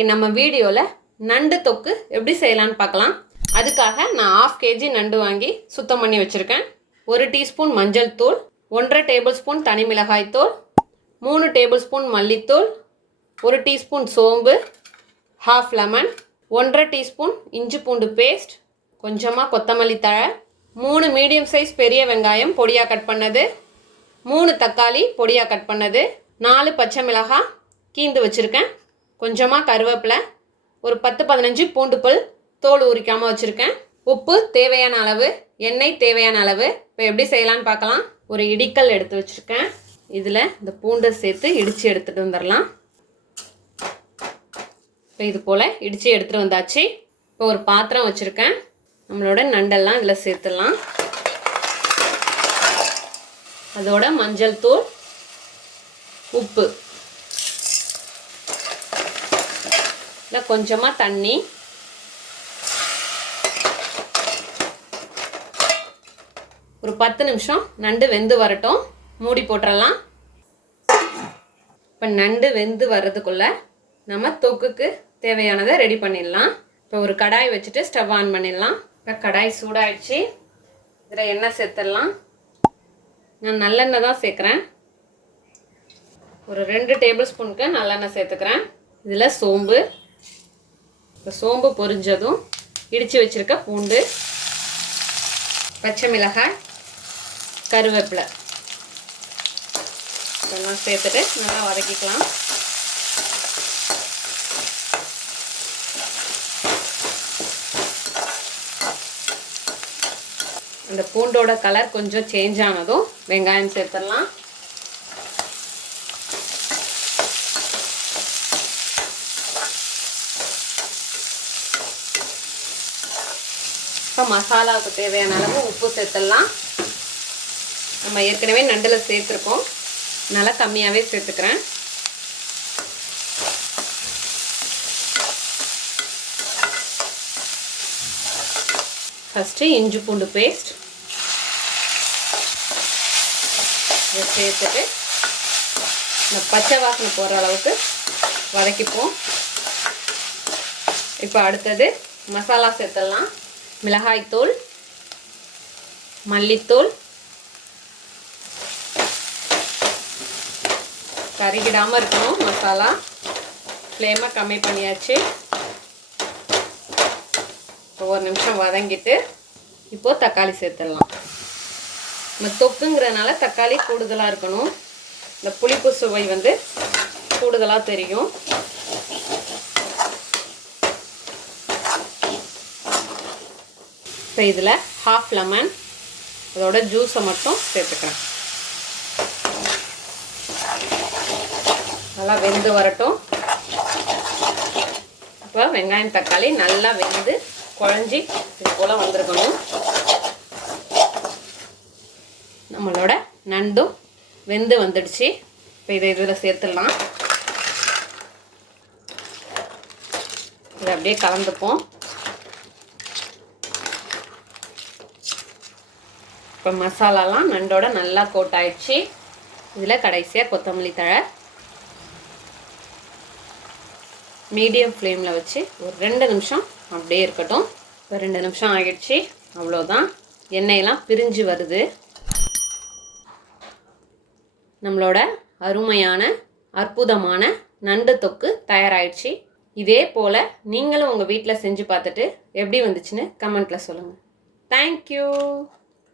இன்னைக்கு நம்ம வீடியோவில் நண்டு தொக்கு எப்படி செய்யலான்னு பார்க்கலாம். அதுக்காக நான் 1/2 kg நண்டு வாங்கி சுத்தம் பண்ணி வச்சுருக்கேன். 1 டீஸ்பூன் மஞ்சள் தூள், 1.5 டேபிள் ஸ்பூன் தனி மிளகாய் தூள், 3 டேபிள் ஸ்பூன் மல்லித்தூள், 1 டீஸ்பூன் சோம்பு, 1/2 லெமன், 1.5 டீஸ்பூன் இஞ்சி பூண்டு பேஸ்ட், கொஞ்சமாக கொத்தமல்லி தழை, 3 மீடியம் சைஸ் பெரிய வெங்காயம் பொடியாக கட் பண்ணது, 3 தக்காளி பொடியாக கட் பண்ணது, 4 பச்சை மிளகாய் கீந்து வச்சுருக்கேன், கொஞ்சமாக கருவேப்பிலை, ஒரு 10-15 பூண்டுப்பல் தோல் உரிக்காமல் வச்சுருக்கேன், உப்பு தேவையான அளவு, எண்ணெய் தேவையான அளவு. இப்போ எப்படி செய்யலான்னு பார்க்கலாம். ஒரு இடிக்கல் எடுத்து வச்சுருக்கேன். இதில் இந்த பூண்டை சேர்த்து இடித்து எடுத்துகிட்டு வந்துடலாம். இப்போ இது போல் இடித்து எடுத்துகிட்டு வந்தாச்சு. இப்போ ஒரு பாத்திரம் வச்சுருக்கேன். நம்மளோட நண்டெல்லாம் இதில் சேர்த்துடலாம். அதோட மஞ்சள் தூள், உப்பு, இல்லை கொஞ்சமாக தண்ணி, ஒரு 10 நிமிஷம் நண்டு வெந்து வரட்டும். மூடி போட்டுடலாம். இப்போ நண்டு வெந்து வர்றதுக்குள்ளே நம்ம தொக்குக்கு தேவையானதை ரெடி பண்ணிடலாம். இப்போ ஒரு கடாய் வச்சுட்டு ஸ்டவ் ஆன் பண்ணிடலாம். இப்போ கடாய் சூடாயிடுச்சு. இதில் எண்ணெய் சேர்த்துடலாம். நான் நல்லெண்ணெய் தான் சேர்க்குறேன். ஒரு 2 டேபிள் ஸ்பூனுக்கு நல்லெண்ணெய் சேர்த்துக்கிறேன். இதில் சோம்பு, இப்போ சோம்பு பொரிஞ்சதும் இடித்து வச்சுருக்க பூண்டு, பச்சை மிளகாய், கருவேப்பிலை இதெல்லாம் சேர்த்துட்டு நல்லா வதக்கிக்கலாம். அந்த பூண்டோட கலர் கொஞ்சம் சேஞ்ச் ஆனதும் வெங்காயம் சேர்த்துடலாம். இப்போ மசாலாவுக்கு தேவையான அளவு உப்பு சேர்த்துடலாம். நம்ம ஏற்கனவே நண்டில் சேர்த்துருக்கோம், நல்லா கம்மியாகவே சேர்த்துக்கிறேன். ஃபஸ்ட்டு இஞ்சி பூண்டு பேஸ்ட் இதை சேர்த்துட்டு இந்த பச்சை வாசனை போகிற அளவுக்கு வதக்கிப்போம். இப்போ அடுத்தது மசாலா சேர்த்துடலாம். மிளகாய்த்தூள், மல்லித்தூள், கருகிடாமல் இருக்கணும் மசாலா. ஃப்ளேமை கம்மி பண்ணியாச்சு. இப்போ 1 நிமிஷம் வதங்கிட்டு இப்போது தக்காளி சேர்த்துடலாம். நம்ம தொக்குங்கிறதுனால தக்காளி கூடுதலாக இருக்கணும். இந்த புளிப்பு சுவை கூடுதலாக தெரியும். இப்போ இதில் 1/2 லெமன் அதோட ஜூஸை மட்டும் சேர்த்துக்கிறேன். நல்லா வெந்து வரட்டும். இப்போ வெங்காயம் தக்காளி நல்லா வெந்து குழஞ்சி இது போல் வந்திருக்கணும். நம்மளோட நண்டும் வெந்து வந்துடுச்சு. இப்போ இதை இதில் சேர்த்துடலாம். இதை அப்படியே கலந்துப்போம். இப்போ மசாலாலாம் நண்டோட நல்லா கோட் ஆயிடுச்சு. இதில் கடைசியாக கொத்தமல்லி தழை மீடியம் ஃப்ளேமில் வச்சு ஒரு 2 நிமிஷம் அப்படியே இருக்கட்டும். இப்போ 2 நிமிஷம் ஆகிடுச்சு. அவ்வளோதான், எண்ணெயெல்லாம் பிரிஞ்சு வருது. நம்மளோட அருமையான அற்புதமான நண்டு தொக்கு தயாராகிடுச்சு. இதே போல் நீங்களும் உங்கள் வீட்டில் செஞ்சு பார்த்துட்டு எப்படி வந்துச்சுன்னு கமெண்ட்டில் சொல்லுங்கள். தேங்க்யூ.